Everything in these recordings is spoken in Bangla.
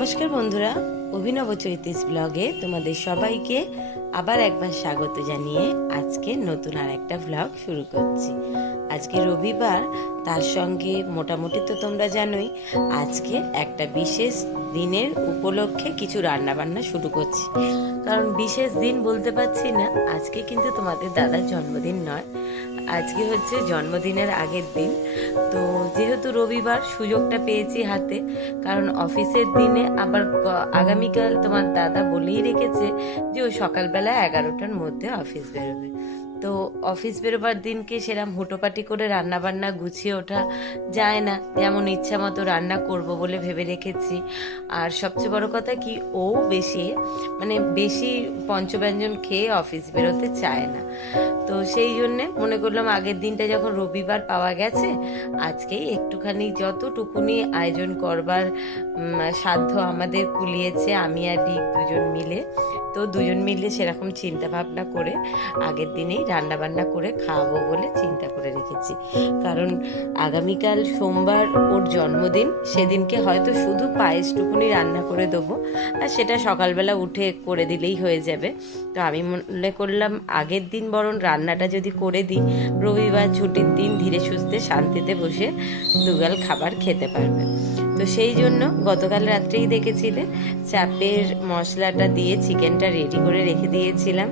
নমস্কার বন্ধুরা, অভিনব চৈতিস ব্লগে তোমাদের সবাইকে আবার একবার স্বাগত জানিয়ে আজকে নতুন আর একটা ব্লগ শুরু করছি। আজকে রবিবার, তার সঙ্গে মোটামুটি তো তোমরা জানোই আজকে একটা বিশেষ দিনের উপলক্ষে কিছু রান্না বান্না শুরু করছি। কারণ বিশেষ দিন বলতে পারছি না, আজকে কিন্তু তোমাদের দাদার জন্মদিন নয়, আজকে হচ্ছে জন্মদিনের আগের দিন। তো যেহেতু রবিবার সুযোগটা পেয়েছি হাতে, কারণ অফিসের দিনে আবার আগামীকাল তোমার দাদা বলেই রেখেছে যে ও সকালবেলা 11টার মধ্যে অফিস বেরোবে। তো অফিস বেরোবার দিনকে সেরকম হুটোপাটি করে রান্না বান্না গুছিয়ে ওঠা যায় না, যেমন ইচ্ছা মতো রান্না করব বলে ভেবে রেখেছি। আর সবচেয়ে বড় কথা কি, ও বেশি পঞ্চব্যঞ্জন খেয়ে অফিস বেরোতে চায় না। তো সেই জন্যে মনে করলাম আগের দিনটা যখন রবিবার পাওয়া গেছে, আজকেই একটুখানি যতটুকুনি আয়োজন করবার সাধ্য আমাদের কুলিয়েছে, আমি আর রিক দুজন মিলে। তো দুজন মিলে সেরকম চিন্তা ভাবনা করে আগের দিনেই রান্না বান্না করে খাওয়াবো বলে চিন্তা করে রেখেছি। কারণ আগামীকাল সোমবার ওর জন্মদিন, সেদিনকে হয়তো শুধু পায়েসটুকুনি রান্না করে দেবো, আর সেটা সকালবেলা উঠে করে দিলেই হয়ে যাবে। তো আমি মনে করলাম আগের দিন বরং রান্নাটা যদি করে দিই, রবিবার ছুটির দিন ধীরে সুস্থে শান্তিতে বসে দুগাল খাবার খেতে পারবে। তো সেই জন্য গতকাল রাত্রেই দেখেছিলে চাপের মশলাটা দিয়ে চিকেনটা রেডি করে রেখে দিয়েছিলাম,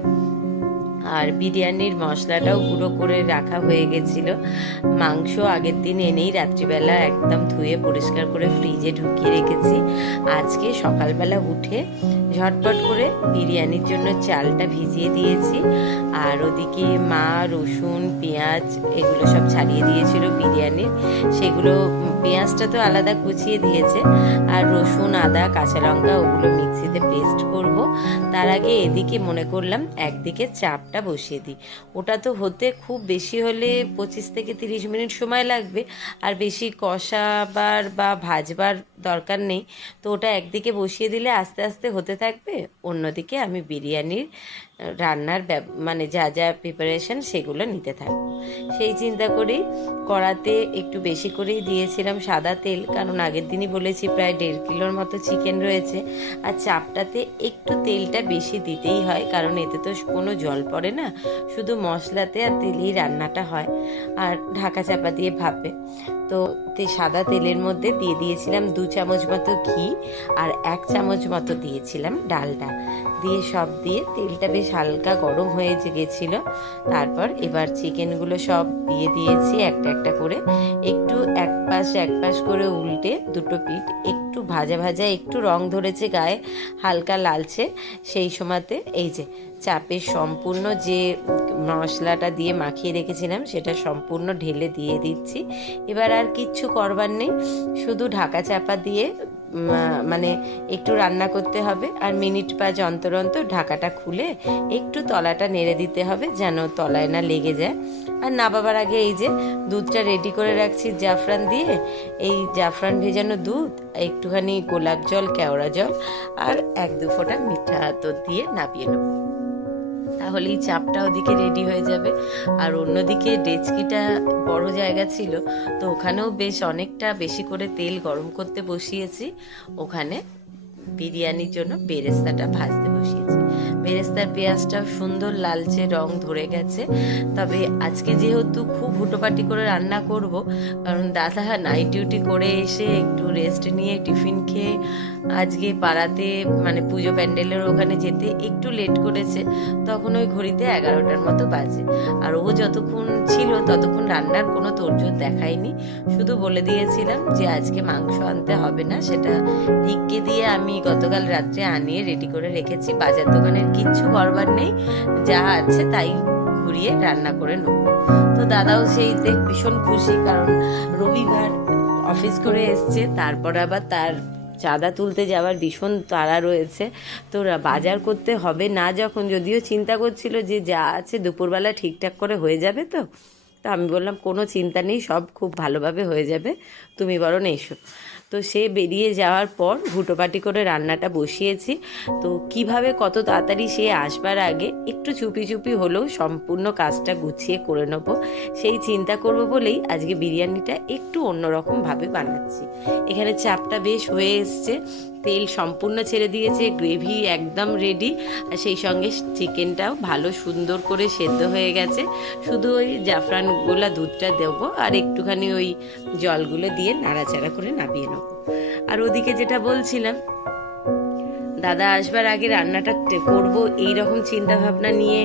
আর বিরিয়ানির মশলাটাও গুঁড়ো করে রাখা হয়ে গেছিল। মাংস আগের দিন এনেই রাত্রিবেলা একদম ধুয়ে পরিষ্কার করে ফ্রিজে ঢুকিয়ে রেখেছি। আজকে সকালবেলা উঠে ঝটপট করে বিরিয়ানির জন্য চালটা ভিজিয়ে দিয়েছি। আর ওদিকে মা রসুন পেঁয়াজ এগুলো সব ছাড়িয়ে দিয়েছিল বিরিয়ানির, সেগুলো পেঁয়াজটা তো আলাদা কুচিয়ে দিয়েছে, আর রসুন আদা কাঁচা লঙ্কা ওগুলো মিক্সিতে পেস্ট করব। তার আগে এদিকে মনে করলাম একদিকে চাপটা বসিয়ে দিই। ওটা তো হতে খুব বেশি হলে 25 থেকে 30 মিনিট সময় লাগবে, আর বেশি কষাবার বা ভাজবার দরকার নেই। তো ওটা একদিকে বসিয়ে দিলে আস্তে আস্তে হতে থাকবে, অন্যদিকে আমি বিরিয়ানির রান্নার যা যা প্রিপারেশন সেগুলো নিতে থাকবো। সেই চিন্তা করেই কড়াতে একটু বেশি করেই দিয়েছিলাম সাদা তেল, কারণ আগের দিনই বলেছি প্রায় 1.5 কিলোর মতো চিকেন রয়েছে। আর চাপটাতে একটু তেলটা বেশি দিতেই হয়, কারণ এতে তো কোনো জল পড়ে না, শুধু মশলাতে আর তেলেই রান্নাটা হয়, আর ঢাকা চাপা দিয়ে ভাপে। তো সাদা তেলের মধ্যে দিয়ে দিয়েছিলাম 2 চামচ মতো ঘি, আর 1 চামচ মতো দিয়েছিলাম ডালডা, দিয়ে সব দিয়ে তেলটা বেশ হালকা গরম হয়ে গেছিল। তারপর এবার চিকেনগুলো সব দিয়ে দিয়েছি একটা একটা করে, একটু এক পাশ করে উল্টে দুটো পিঠ একটু ভাজা ভাজা, একটু রং ধরেছে গায়ে হালকা লালচে, সেই সময়তে এই যে চাপের সম্পূর্ণ যে মশলাটা দিয়ে মাখিয়ে রেখেছিলাম সেটা সম্পূর্ণ ঢেলে দিয়ে দিচ্ছি। এবার আর কিচ্ছু করবার নেই, শুধু ঢাকা চাপা দিয়ে একটু রান্না করতে হবে, আর মিনিট 5 অন্তর অন্তর ঢাকাটা খুলে একটু তলাটা নেড়ে দিতে হবে যেন তলায় না লেগে যায়। আর নামাবার আগে এই যে দুধটা রেডি করে রাখছি জাফরান দিয়ে, এই জাফরান ভেজানো দুধ, একটুখানি গোলাপ জল কেওড়া জল, আর 1-2 ফোঁটা মিঠা আতর দিয়ে নামিয়ে নেব, তাহলেই চাপটা ওদিকে রেডি হয়ে যাবে। আর অন্যদিকে ডেচকিটা বড় জায়গা ছিল, তো ওখানেও বেশ অনেকটা বেশি করে তেল গরম করতে বসিয়েছি। ওখানে বিরিয়ানির জন্য বেরেস্তাটা ভাজতে বসিয়েছি। বেরেস্তার পেঁয়াজটা সুন্দর লালচে রং ধরে গেছে। তবে আজকে যেহেতু খুব হুটোপাটি করে রান্না করব, কারণ দাদা নাইট ডিউটি করে এসে একটু রেস্ট নিয়ে টিফিন খেয়ে আজকে পাড়াতে পুজো প্যান্ডেলের ওখানে যেতে একটু লেট করেছে, তখন ওই ঘড়িতে 11টার মতো বাজে। আর ও যতক্ষণ ছিল ততক্ষণ রান্নার কোনো তোড়জোড় দেখায়নি, শুধু বলে দিয়েছিলাম যে আজকে মাংস আনতে হবে না, সেটা রিককে দিয়ে আমি গতকাল রাত্রে আনিয়ে রেডি করে রেখেছি। বাজার দোকানের কিচ্ছু করবার নেই, যা আছে তাই ঘুরিয়ে রান্না করে নেব। তো দাদাও সেই ভীষণ খুশি, কারণ রবিবার অফিস করে এসছে, তারপর আবার তার চাঁদা তুলতে যাওয়ার ভীষণ তাড়া রয়েছে। তো বাজার করতে হবে না যখন, যদিও চিন্তা করছিল যে যা আছে দুপুরবেলা ঠিকঠাক করে হয়ে যাবে। তো তো আমি বললাম কোনো চিন্তা নেই, সব খুব ভালোভাবে হয়ে যাবে, তুমি বরং এসো। তো সে বেরিয়ে যাওয়ার পর হুটোপাটি করে রান্নাটা বসিয়েছি। তো কিভাবে কত তাড়াতাড়ি সে আসবার আগে একটু চুপি চুপি হলেও সম্পূর্ণ কাজটা গুছিয়ে করে নেবো, সেই চিন্তা করব বলেই আজকে বিরিয়ানিটা একটু অন্যরকমভাবে বানাচ্ছি। এখানে চাপটা বেশ হয়ে এসছে, তেল সম্পূর্ণ ছেড়ে দিয়েছে, গ্রেভি একদম রেডি, আর সেই সঙ্গে চিকেনটাও ভালো সুন্দর করে সেদ্ধ হয়ে গেছে। শুধু ওই জাফরান গোলা দুধটা দেবো আর একটুখানি ওই জলগুলো দিয়ে নাড়াচাড়া করে নামিয়ে নেবো। আর ওদিকে যেটা বলছিলাম, দাদা আসবার আগে রান্নাটা করব এই রকম চিন্তা ভাবনা নিয়ে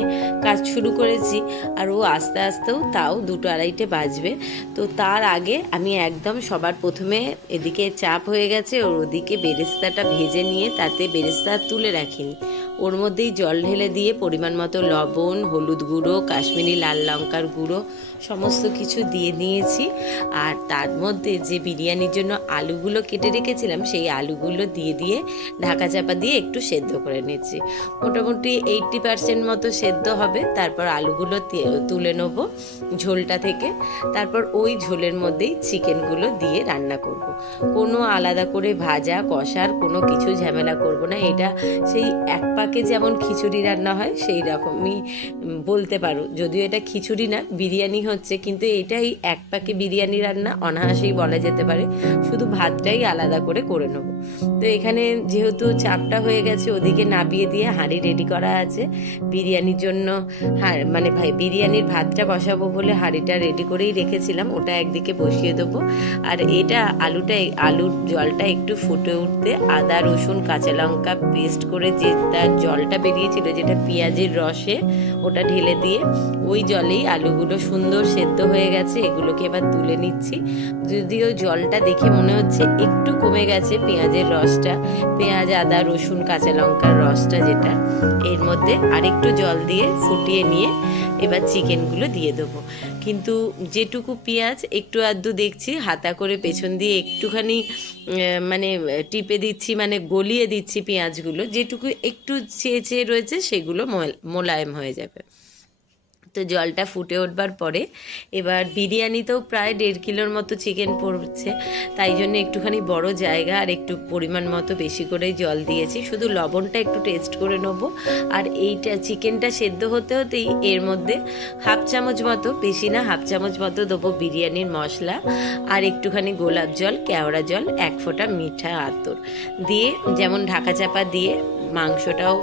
কাজ শুরু করেছি, আর ও আস্তে আস্তেও তাও 2-2:30 বাজবে। তো তার আগে আমি একদম সবার প্রথমে এদিকে চাপ হয়ে গেছে, ওর ওদিকে বেরেস্তাটা ভেজে নিয়ে তাতে বেরেস্তা তুলে রাখিনি, ওর মধ্যেই জল ঢেলে দিয়ে পরিমাণ মতো লবণ, হলুদ গুঁড়ো, কাশ্মীরি লাল লঙ্কার গুঁড়ো সমস্ত কিছু দিয়ে নিয়েছি। আর তার মধ্যে যে বিরিয়ানির জন্য আলুগুলো কেটে রেখেছিলাম সেই আলুগুলো দিয়ে ঢাকা চাপা দিয়ে একটু সেদ্ধ করে নিচ্ছি। মোটামুটি 80% মতো সেদ্ধ হবে, তারপর আলুগুলো তুলে নেব ঝোলটা থেকে। তারপর ওই ঝোলের মধ্যেই চিকেনগুলো দিয়ে রান্না করব। কোনো আলাদা করে ভাজা কষার কোনো কিছু ঝামেলা করব না। এটা সেই এক পাকে যেমন খিচুড়ি রান্না হয় সেই রকমই বলতে পারো, যদিও এটা খিচুড়ি না বিরিয়ানি হচ্ছে, কিন্তু এটাই এক পাকে বিরিয়ানি রান্না অনায়াসেই বলা যেতে পারে, শুধু ভাতটাই আলাদা করে করে নেব। তো এখানে যেহেতু চাপটা হয়ে গেছে, ওদিকে নাবিয়ে দিয়ে হাঁড়ি রেডি করা আছে বিরিয়ানির জন্য। হ্যাঁ মানে বিরিয়ানির ভাতটা বসাবো বলে হাঁড়িটা রেডি করেই রেখেছিলাম, ওটা একদিকে বসিয়ে দেবো। আর এটা আলুর জলটা একটু ফুটে উঠতে আদা রসুন কাঁচা লঙ্কা পেস্ট করে যে তার জলটা বেরিয়েছিল, যেটা পেঁয়াজের রসে, ওটা ঢেলে দিয়ে ওই জলেই আলুগুলো সুন্দর সেদ্ধ হয়ে গেছে। এগুলোকে এবার তুলে নিচ্ছি, যদিও জলটা দেখে মনে হচ্ছে একটু কমে গেছে পেঁয়াজের রসটা, পেঁয়াজ আদা রসুন কাঁচা লঙ্কার রসটা যেটা, এর মধ্যে আরেকটু জল দিয়ে ফুটিয়ে নিয়ে এবার চিকেনগুলো দিয়ে দেবো। কিন্তু যেটুকু পেঁয়াজ একটু আধটু দেখছি হাতা করে পেছন দিয়ে একটুখানি মানে টিপে দিচ্ছি, মানে গলিয়ে দিচ্ছি পেঁয়াজগুলো, যেটুকু একটু চেয়ে রয়েছে সেগুলো মোলায়েম হয়ে যাবে। তো জলটা ফুটে উঠবার পরে এবার বিরিয়ানিতেও প্রায় 1.5 কিলোর মতো চিকেন পড়ছে, তাই জন্য একটুখানি বড় জায়গা আর একটু পরিমাণ মতো বেশি করেই জল দিয়েছি। শুধু লবণটা একটু টেস্ট করে নেবো। আর এইটা চিকেনটা সেদ্ধ হতে হতেই এর মধ্যে 1/2 চামচ মতো, বেশি না 1/2 চামচ মতো দেবো বিরিয়ানির মশলা, আর একটুখানি গোলাপ জল, কেওড়া জল, 1 ফোঁটা মিঠা আতর দিয়ে যেমন ঢাকা চাপা দিয়ে মাংসটাও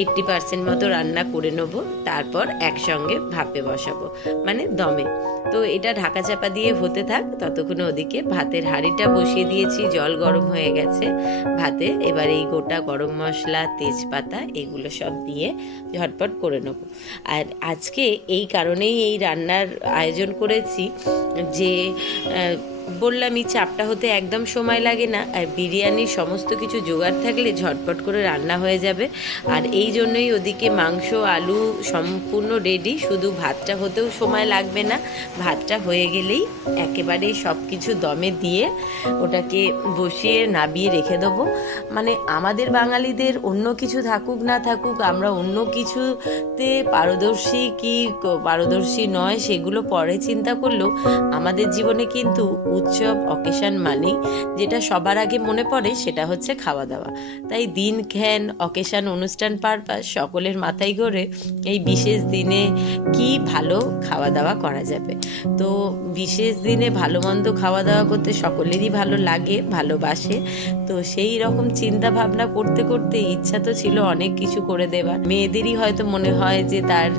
80% মতো রান্না করে নেবো, তারপর একসঙ্গে ভাপে বসাবো মানে দমে। তো এটা ঢাকা চাপা দিয়ে হতে থাক, ততক্ষণে ওদিকে ভাতের হাঁড়িটা বসিয়ে দিয়েছি, জল গরম হয়ে গেছে ভাতে। এবার এই গোটা গরম মশলা তেজপাতা এগুলো সব দিয়ে ঝটপট করে নেব। আর আজকে এই কারণেই এই রান্নার আয়োজন করেছি যে বললামই চাপটা হতে একদম সময় লাগে না, আর বিরিয়ানির সমস্ত কিছু জোগাড় থাকলে ঝটপট করে রান্না হয়ে যাবে। আর এই জন্যই ওদিকে মাংস আলু সম্পূর্ণ রেডি, শুধু ভাতটা হতেও সময় লাগবে না, ভাতটা হয়ে গেলেই একেবারে সব কিছু দমে দিয়ে ওটাকে বসিয়ে নাবিয়ে রেখে দেবো। মানে আমাদের বাঙালিদের অন্য কিছু থাকুক না থাকুক, আমরা অন্য কিছুতে পারদর্শী কি পারদর্শী নয় সেগুলো পরে চিন্তা করলেও আমাদের জীবনে কিন্তু উৎসব অকেশন মানেই যেটা সবার আগে মনে পড়ে সেটা হচ্ছে খাওয়া দাওয়া। তাই দিন খ্যান অকেশন অনুষ্ঠান পারপাস সকলের মাথায় ঘোরে এই বিশেষ দিনে কি ভালো খাওয়া দাওয়া করা যাবে। তো বিশেষ দিনে ভালো মন্দ খাওয়া দাওয়া করতে সকলেরই ভালো লাগে, ভালোবাসে। তো সেই রকম চিন্তা ভাবনা করতে করতে ইচ্ছা তো ছিল অনেক কিছু করে দেবার। মেয়েদেরই হয়তো মনে হয় যে তার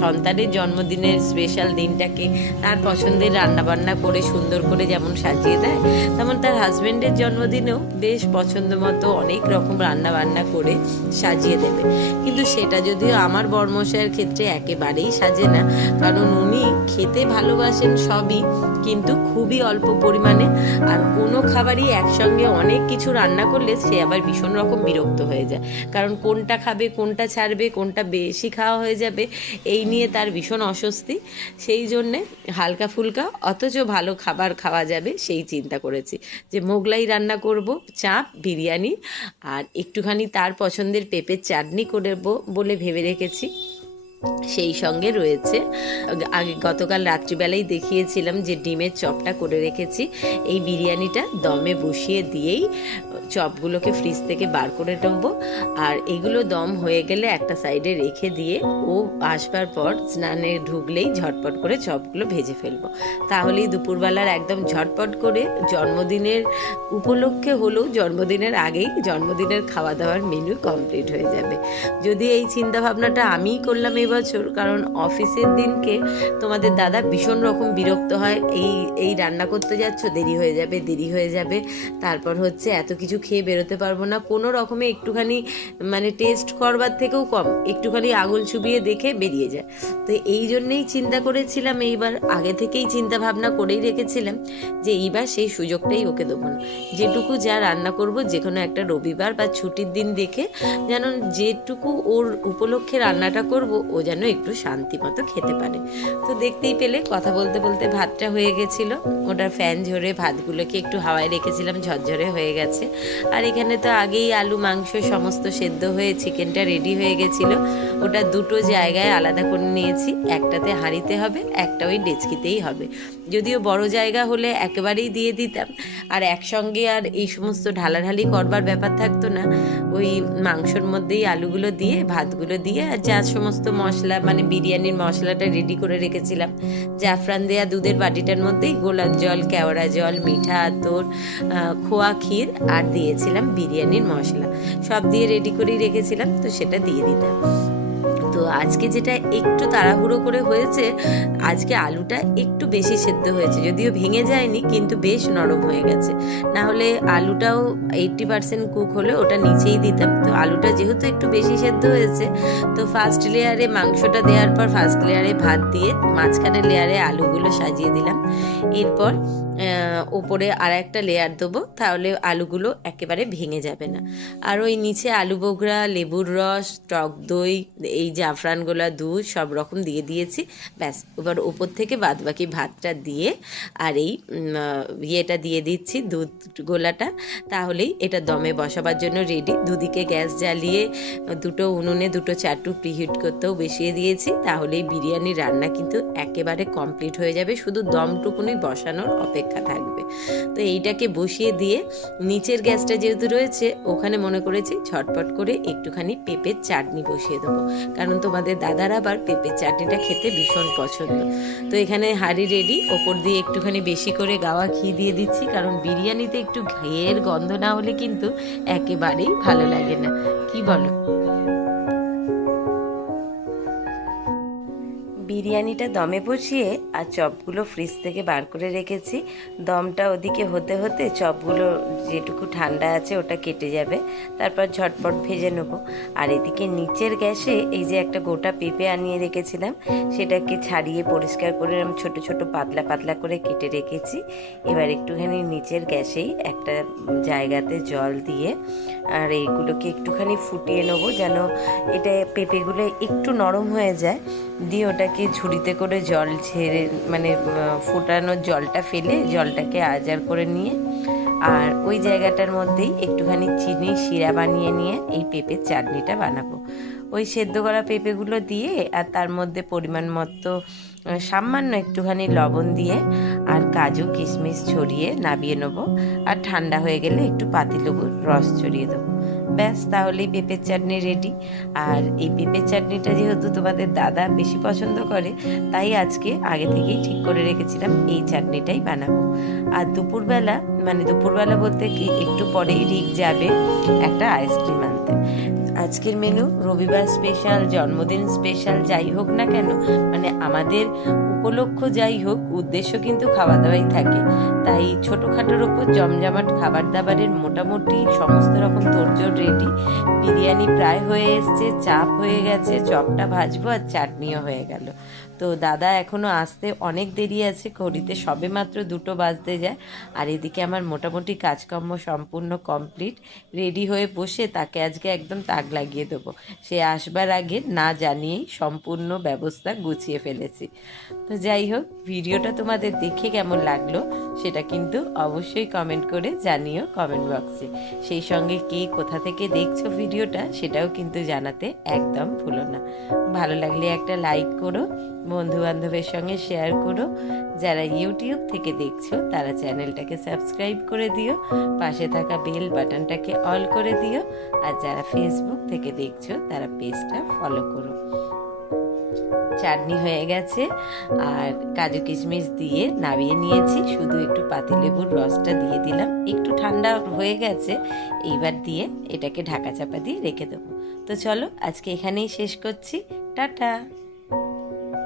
সন্তানের জন্মদিনের স্পেশাল দিনটাকে তার পছন্দের রান্নাবান্না করে সুন্দর করে যেমন সাজিয়ে দেয়, তেমন তার হাজবেন্ডের জন্মদিনেও বেশ পছন্দ মতো অনেক রকম রান্না বান্না করে সাজিয়ে দেবে। কিন্তু সেটা যদিও আমার বরমশাইয়ের ক্ষেত্রে একেবারেই সাজে না, কারণ উনি খেতে ভালোবাসেন সবই, কিন্তু খুবই অল্প পরিমাণে। আর কোনো খাবারই একসঙ্গে অনেক কিছু রান্না করলে সে আবার ভীষণ রকম বিরক্ত হয়ে যায়, কারণ কোনটা খাবে কোনটা ছাড়বে কোনটা বেশি খাওয়া হয়ে যাবে এই নিয়ে তার ভীষণ অস্বস্তি। সেই জন্যে হালকা ফুলকা অথচ ভালো খাবার খাওয়া যাবে সেই চিন্তা করেছি যে মোগলাই রান্না করব, চাপ বিরিয়ানি আর একটুখানি তার পছন্দের পেঁপের চাটনি করব বলে ভেবে রেখেছি। সেই সঙ্গে রয়েছে আগে গতকাল রাত্রিবেলাই দেখিয়েছিলাম যে ডিমের চপটা করে রেখেছি। এই বিরিয়ানিটা দমে বসিয়ে দিয়েই চপগুলোকে ফ্রিজ থেকে বার করে নেবো। আর এগুলো দম হয়ে গেলে একটা সাইডে রেখে দিয়ে ও আসবার পর স্নানে ঢুকলেই ঝটপট করে চপগুলো ভেজে ফেলবো। তাহলেই দুপুরবেলার একদম ঝটপট করে জন্মদিনের উপলক্ষে হলেও জন্মদিনের আগেই জন্মদিনের খাওয়া দাওয়ার মেনু কমপ্লিট হয়ে যাবে। যদি এই চিন্তা ভাবনাটা আমিই করলাম এবছর, কারণ অফিসের দিনকে তোমাদের দাদা ভীষণ রকম বিরক্ত হয়, এই রান্না করতে যাচ্ছ, দেরি হয়ে যাবে, তারপর হচ্ছে এত কিছু খেয়ে বেরোতে পারবো না, কোনো রকমে একটুখানি মানে টেস্ট করবার থেকেও কম একটুখানি আঙুল চুবিয়ে দেখে বেরিয়ে যায়। তো এই জন্যেই চিন্তা করেছিলাম, এইবার আগে থেকেই চিন্তা ভাবনা করেই রেখেছিলাম যে এইবার সেই সুযোগটাই ওকে দেবো না। যেটুকু যা রান্না করব যে কোনো একটা রবিবার বা ছুটির দিন দেখে যেন যেটুকু ওর উপলক্ষে রান্নাটা করব ও যেন একটু শান্তি মতো খেতে পারে। তো দেখতেই পেলে কথা বলতে বলতে ভাতটা হয়ে গেছিলো, ওটা ফ্যান ঝরে ভাতগুলোকে একটু হাওয়ায় রেখেছিলাম, ঝরঝরে হয়ে গেছে। আর এখানে তো আগেই আলু মাংস সমস্ত সেদ্ধ হয়ে চিকেনটা রেডি হয়ে গেছিলো। ওটা দুটো জায়গায় আলাদা করে নিয়েছি, একটাতে হাঁড়িতে হবে, একটা ওই ডেচকিতেই হবে। যদিও বড় জায়গা হলে একেবারেই দিয়ে দিতাম, আর একসঙ্গে আর এই সমস্ত ঢালাঢালি করবার ব্যাপার থাকতো না। ওই মাংসর মধ্যেই আলুগুলো দিয়ে ভাতগুলো দিয়ে আর যা সমস্ত মশলা মানে বিরিয়ানির মশলাটা রেডি করে রেখেছিলাম, জাফরান দেয়া দুধের বাটিটার মধ্যেই গোলাপ জল, কেওড়া জল, মিঠা আতর, খোয়া ক্ষীর আর দিয়েছিলাম বিরিয়ানির মশলা, সব দিয়ে রেডি করেই রেখেছিলাম। তো সেটা দিয়ে দিতাম। তো আজকে যেটা একটু তাড়াহুড়ো করে হয়েছে, আজকে আলুটা একটু বেশি সেদ্ধ হয়েছে, যদিও ভেঙে যায়নি কিন্তু বেশ নরম হয়ে গেছে। না হলে আলুটাও 80% কুক হলে ওটা নিচেই দিতাম। তো আলুটা যেহেতু একটু বেশি সেদ্ধ হয়েছে, তো ফার্স্ট লেয়ারে মাংসটা দেওয়ার পর ফার্স্ট লেয়ারে ভাত দিয়ে মাঝখানে লেয়ারে আলুগুলো সাজিয়ে দিলাম। এরপর ওপরে আর একটা লেয়ার দেবো, তাহলে আলুগুলো একেবারে ভেঙে যাবে না। আর ওই নিচে আলু বোগরা, লেবুর রস, টক দই, এই জাফরান গোলা দুধ সব রকম দিয়ে দিয়েছি। ব্যাস, এবার ওপর থেকে বাদবাকি ভাতটা দিয়ে আর এই ইয়েটা দিয়ে দিচ্ছি দুধ গোলাটা, তাহলেই এটা দমে বসাবার জন্য রেডি। দুদিকে গ্যাস জ্বালিয়ে দুটো উনুনে দুটো চাটু প্রিহিট করতেও বসিয়ে দিয়েছি, তাহলেই বিরিয়ানির রান্না কিন্তু একেবারে কমপ্লিট হয়ে যাবে, শুধু দমটুকুনি বসানোর অপেক্ষা থাকবে। তো এইটাকে বসিয়ে দিয়ে নিচের গ্যাসটা যেহেতু রয়েছে, ওখানে মনে করেছি ঝটপট করে একটুখানি পেঁপের চাটনি বসিয়ে দেবো, কারণ তোমাদের দাদার আবার পেঁপের চাটনিটা খেতে ভীষণ পছন্দ। তো এখানে হাঁড়ি রেডি, ওপর দিয়ে একটুখানি বেশি করে গাওয়া ঘি দিয়ে দিচ্ছি, কারণ বিরিয়ানিতে একটু ঘিয়ের গন্ধ না হলে কিন্তু একেবারেই ভালো লাগে না, কি বলো? বিরিয়ানিটা দমে বসিয়ে আর চপগুলো ফ্রিজ থেকে বার করে রেখেছি। দমটা ওদিকে হতে হতে চপগুলো যেটুকু ঠান্ডা আছে ওটা কেটে যাবে, তারপর ঝটপট ভেজে নেবো। আর এদিকে নিচের গ্যাসে এই যে একটা গোটা পেঁপে আনিয়ে রেখেছিলাম, সেটাকে ছাড়িয়ে পরিষ্কার করে আমি ছোট ছোট পাতলা পাতলা করে কেটে রেখেছি। এবার একটুখানি নিচের গ্যাসেই একটা জায়গাতে জল দিয়ে আর এইগুলোকে একটুখানি ফুটিয়ে নেবো, যেন এটা পেঁপেগুলো একটু নরম হয়ে যায়। দিয়ে ওটাকে ঝুড়িতে করে জল ছেড়ে মানে ফোটানোর জলটা ফেলে জলটাকে আজার করে নিয়ে আর ওই জায়গাটার মধ্যেই একটুখানি চিনি শিরা বানিয়ে নিয়ে এই পেঁপের চাটনিটা বানাবো। ওই সেদ্ধ করা পেঁপেগুলো দিয়ে আর তার মধ্যে পরিমাণ মতো সামান্য একটুখানি লবণ দিয়ে আর কাজু কিশমিশ ছড়িয়ে নামিয়ে নেবো। আর ঠান্ডা হয়ে গেলে একটু পাতিলেবুর রস ছড়িয়ে দেবো। ব্যাস, তাহলেই পেঁপের চাটনি রেডি। আর এই পেঁপের চাটনিটা যেহেতু তোমাদের দাদা বেশি পছন্দ করে, তাই আজকে আগে থেকেই ঠিক করে রেখেছিলাম এই চাটনিটাই বানাবো। আর দুপুরবেলা বলতে কি একটু পরেই রিক যাবে একটা আইসক্রিম আনতে। আজকের মেনু রবিবার স্পেশাল, জন্মদিন স্পেশাল, যাই হোক না কেন, মানে আমাদের উপলক্ষ যাই হোক, উদ্দেশ্য কিন্তু খাওয়া দাওয়াই থাকে। তাই ছোটোখাটোর ওপর জমজমাট খাবার দাবারের মোটামুটি সমস্ত রকম তোড়জোড় রেডি। বিরিয়ানি প্রায় হয়ে এসছে, চাপ হয়ে গেছে, চপটা ভাজবো আর চাটনিও হয়ে গেল। তো দাদা এখনও আসতে অনেক দেরি আছে, ঘড়িতে সবে মাত্র 2টো বাজতে যায়। আর এদিকে আমার মোটামুটি কাজকর্ম সম্পূর্ণ কমপ্লিট, রেডি হয়ে বসে তাকে আজকে একদম তাক লাগিয়ে দেবো। সে আসবার আগে না জানিয়েই সম্পূর্ণ ব্যবস্থা গুছিয়ে ফেলেছি। তো যাই হোক, ভিডিওটা তোমাদের দেখে কেমন লাগলো সেটা কিন্তু অবশ্যই কমেন্ট করে জানিও কমেন্ট বক্সে। সেই সঙ্গে কে কোথা থেকে দেখছো ভিডিওটা সেটাও কিন্তু জানাতে একদম ভুলো না। ভালো লাগলে একটা লাইক করো, বন্ধু বান্ধবের সঙ্গে শেয়ার করো। যারা ইউটিউব থেকে দেখছো তারা চ্যানেলটাকে সাবস্ক্রাইব করে দিও, পাশে থাকা বেল বাটনটাকে অল করে দিও। আর যারা ফেসবুক থেকে দেখছো তারা পেজটা ফলো করো। চাটনি হয়ে গেছে আর কাজু কিশমিশ দিয়ে নামিয়ে নিয়েছি, শুধু একটু পাতিলেবুর রসটা দিয়ে দিলাম। একটু ঠান্ডা হয়ে গেছে, এইবার দিয়ে এটাকে ঢাকা চাপা দিয়ে রেখে দেবো। তো চলো আজকে এখানেই শেষ করছি, টাটা।